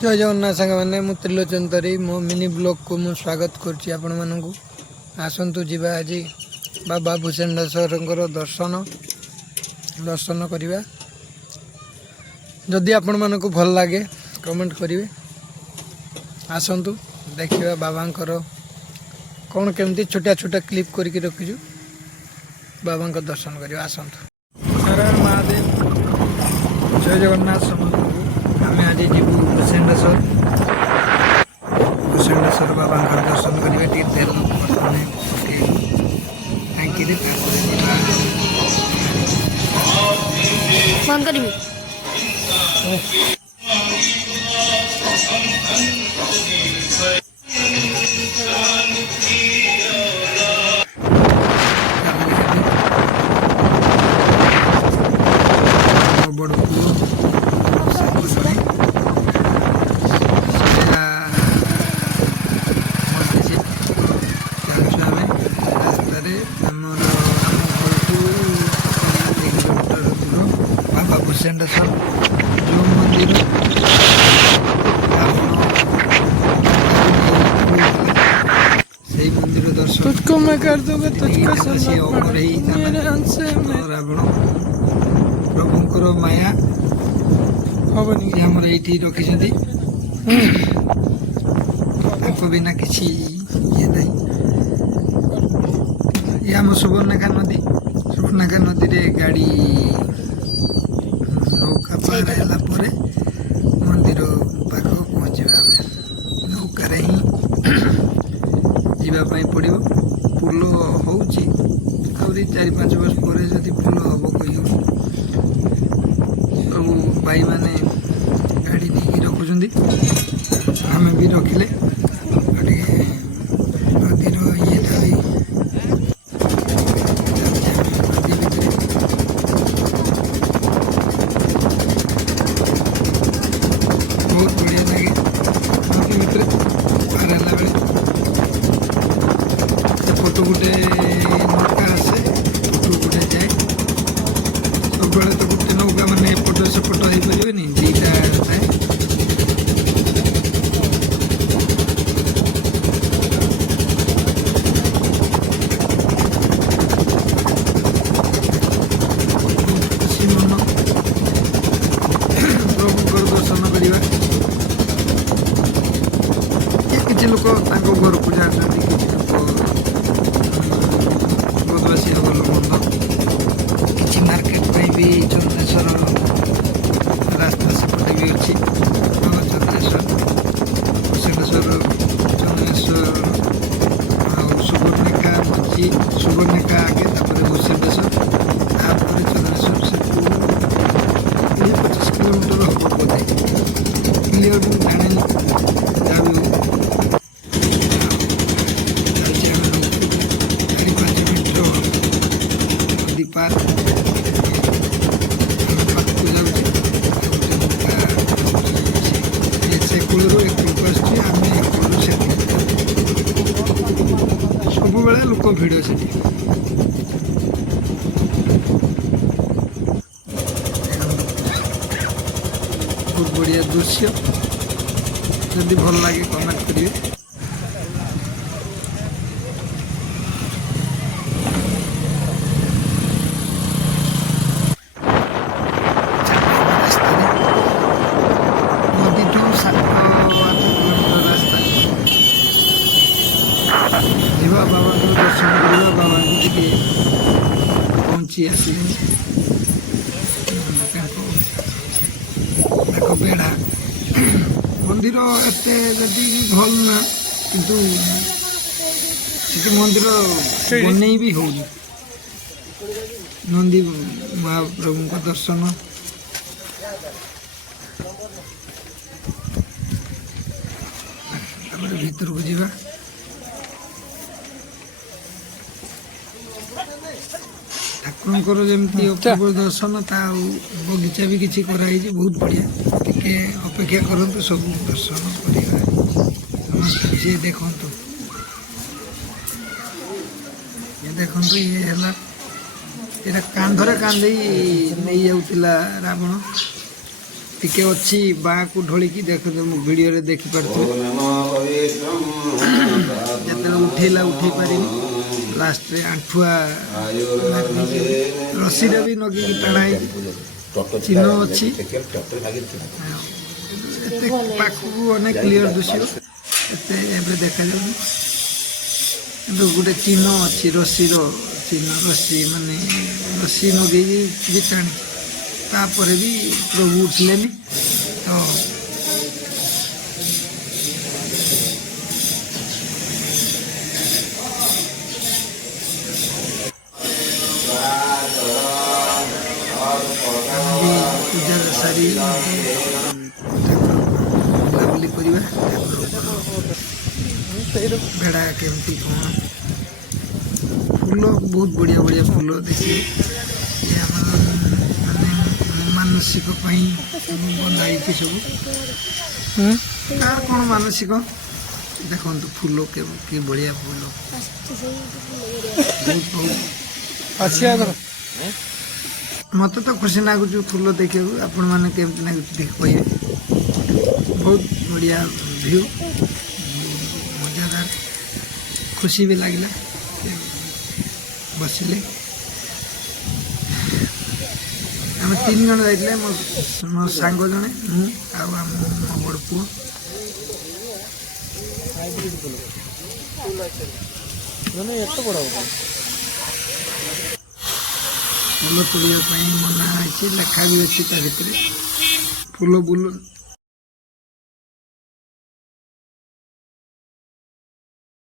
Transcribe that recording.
जय जगन्नाथ सांग मैंने मु त्रिलोचन तरी मो मिनी ब्लॉग को मु स्वागत करुच्ची आपण मानू आसतु जीवा आज बाबा भूषेण्डेश्वर दर्शन दर्शन करवा जदि आपण मानक भल लगे कमेंट करेंगे आसतु देखा बाबांकर कौन केमती छोटा छोटा क्लिप करके रखीजु बाबा दर्शन करवा आसतु हर हर महादेव जय जगन्नाथ समस्त आम आज जीवु भूषेण्डेश्वर बाबा दर्शन करेंगे तेल बंद करी भूषेण्डेश्वर जो मंदिर से मंदिर दर्शन तुझको मैं कर दूंगा तुझको रावण प्रभुंकर माया हमर ये रखी बिना किसी ये नहीं ये आम सुवर्णखा नदी रे गाड़ी नौका पार है मंदिर पाख पहुँचा आम नौकार ही जावाई पड़ो पुल होची 4-5 वर्ष पर जदि पुल हम कही सब भाई मैंने गाड़ी नहीं रखुंट आम भी रखिले नदीर येटा भी बहुत बढ़िया लगे नदी भितर पार है बेले फोटो गोटे नौका आसे फोटो गोटे जाए सब तो गोटे नौका मैंने एपट सेपट हो पारे दीटा थाए दर्शन करवा किसी लोक घर को जाती बदवासी भल मंद कि मार्केट भी चंद्रेश्वर रास्ता सेपटे भी अच्छी चंद्रेश्वर भूषेण्डेश्वर चंद्रेश्वर सुवर्णिका मझी सुवर्णिका आगे भूषेण्डेश्वर चंद्रेश्वर से 25 किलोमीटर हम बोधे क्लीयर जाने जाऊ 4-5 मिनट नदी पार पाक जाऊे से कूल एक लोक आम कूल से सब बेले लोक भिड़ से बहुत बढ़िया दृश्य जदि भल लगे कमेंट करेंगे नदी टू 7-8 किलोमीटर रास्ता जीवा बाबा दर्शन करवा बाबा टे पहुँची आसे बेढ़ा मंदिर एते जदि भल ना किंतु मंदिर बन भी हो नंदी महाप्रभु का दर्शन भीतर को जीवा ठाकुर जमी अपूर्व दर्शन बगीचा भी किसी कराई बहुत बढ़िया टिके अपेक्षा करतु सब दर्शन करवा समस्त देखु ये देखु ये है ये कांधरे कांधे नहीं जाऊला रावण ଟିକେ ଅଛି ବାଁକୁ ଢଳିକି ଦେଖନ୍ତୁ ମୁଁ ଭିଡ଼ିଓରେ ଦେଖିପାରୁଥିବେ ଯେତେବେଳେ ଉଠେଇଲା ଉଠେଇ ପାରିବି ଲାଷ୍ଟରେ ଆଣ୍ଠୁଆ ରସିରେ ବି ନଗେଇକି ଟାଣା ହେଇଛି ଚିହ୍ନ ଅଛି ଏତେ ପାଖକୁ ଅନେକ କ୍ଲିଅର ଦିଶିବ ଏତେ ଏବେ ଦେଖାଯାଉନି କିନ୍ତୁ ଗୋଟେ ଚିହ୍ନ ଅଛି ରସିର ଚିହ୍ନ ରସି ମାନେ ରସି ନଗେଇକି ବି ଟାଣି ତାପରେ ବି ପ୍ରଭୁ ଉଠିଲେନି ତ ପୂଜା ସାରି ବୁଲାବୁଲି କରିବା ଭେଡ଼ା କେମିତି କ'ଣ ଫୁଲ ବହୁତ ବଢ଼ିଆ ବଢ଼ିଆ ଫୁଲ ଦେଖିବେ ଆମର ମାନେ ମାନସିକ ପାଇଁ ସବୁ ବନ୍ଧା ହେଇଛି ସବୁ କାହାର କ'ଣ ମାନସିକ ଦେଖନ୍ତୁ ଫୁଲ କି ବଢ଼ିଆ ଫୁଲ ବହୁତ ବହୁତ ମୋତେ ତ ଖୁସି ଲାଗୁଛି ଫୁଲ ଦେଖିବାକୁ ଆପଣମାନେ କେମିତି ଲାଗୁଛି ଟିକେ କହିବେ ବହୁତ ବଢ଼ିଆ ଭିଉ ମଜାଦାର ଖୁସି ବି ଲାଗିଲା ବସିଲେ ଆମେ 3 ଜଣ ଯାଇଥିଲେ ମୋ ସାଙ୍ଗ ଜଣେ ମୁଁ ଆଉ ମୋ ବଡ଼ ପୁଅ ଫୁଲ ତୋଳିବା ପାଇଁ ମନା ହେଇଛି ଲେଖା ବି ଅଛି ତା ଭିତରେ ଫୁଲ